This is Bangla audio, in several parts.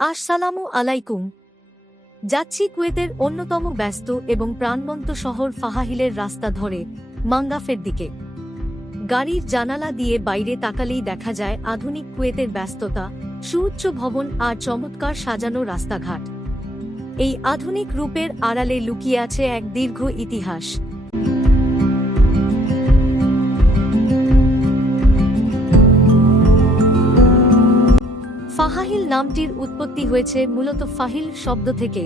আসসালামু আলাইকুম। যাচ্ছি কুয়েতের অন্যতম ব্যস্ত এবং প্রাণবন্ত শহর ফাহাহিলের রাস্তা ধরে, মাঙ্গাফের দিকে। গাড়ির জানালা দিয়ে বাইরে তাকালেই দেখা যায় আধুনিক কুয়েতের ব্যস্ততা, সুউচ্চ ভবন আর চমৎকার সাজানো রাস্তাঘাট। এই আধুনিক রূপের আড়ালে লুকিয়ে আছে এক দীর্ঘ ইতিহাস। ফাহাহিল নামটির উৎপত্তি হয়েছে মূলত ফাহিল শব্দ থেকে,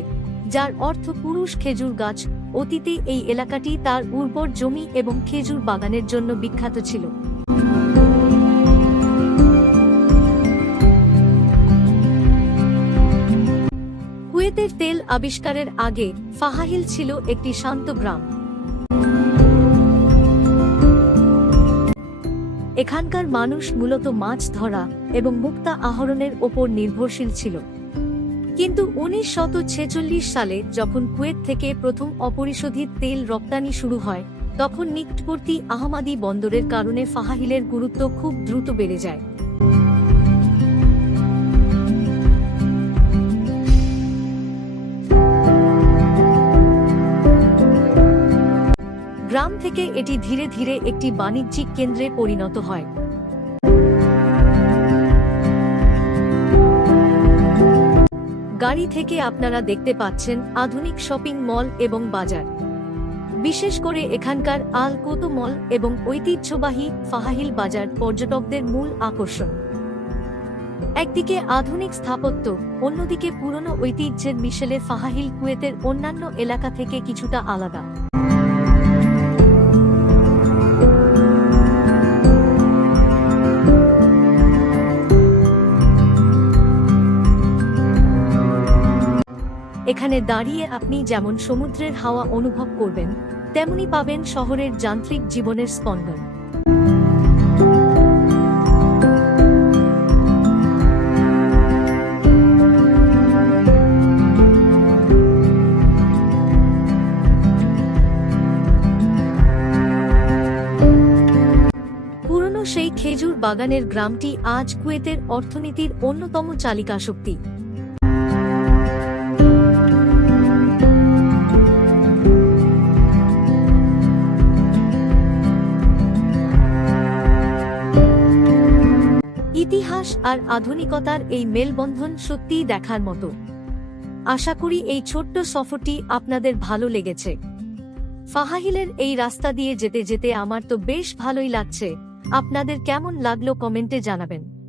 যার অর্থ পুরুষ খেজুর গাছ। অতীতে এই এলাকাটি তার উর্বর জমি এবং খেজুর বাগানের জন্য বিখ্যাত ছিল। কুয়েতের তেল আবিষ্কারের আগে ফাহাহিল ছিল একটি শান্ত গ্রাম। এখানকার মানুষ মূলত মাছ ধরা এবং মুক্তা আহরণের ওপর নির্ভরশীল ছিল। কিন্তু উনিশ সালে যখন কুয়েত থেকে প্রথম অপরিশোধিত তেল রপ্তানি শুরু হয়, তখন নিকটবর্তী আহমাদি বন্দরের কারণে ফাহাহিলের গুরুত্ব খুব দ্রুত বেড়ে যায়। গ্রাম থেকে এটি ধীরে ধীরে একটি বাণিজ্যিক কেন্দ্রে পরিণত হয়। গাড়ি থেকে আপনারা দেখতে পাচ্ছেন আধুনিক শপিং মল এবং বাজার। বিশেষ করে এখানকার আল মল এবং ঐতিহ্যবাহী ফাহাহিল বাজার পর্যটকদের মূল আকর্ষণ। একদিকে আধুনিক স্থাপত্য, অন্যদিকে পুরনো ঐতিহ্যের মিশেলে ফাহাহিল কুয়েতের অন্যান্য এলাকা থেকে কিছুটা আলাদা। এখানে দাঁড়িয়ে আপনি যেমন সমুদ্রের হাওয়া অনুভব করবেন, তেমনি পাবেন শহরের যান্ত্রিক জীবনের স্পন্দন। সেই খেজুর বাগানের গ্রামটি আজ কুয়েতের অর্থনীতির অন্যতম চালিকা শক্তি আর আধুনিকতার এই মেলবন্ধন সত্যিই দেখার মতো। আশা করি এই ছোট্ট সফরটি আপনাদের ভালো লেগেছে। ফাহাহিলের এই রাস্তা দিয়ে যেতে যেতে আমার তো বেশ ভালোই লাগছে। আপনাদের কেমন লাগল কমেন্টে জানাবেন।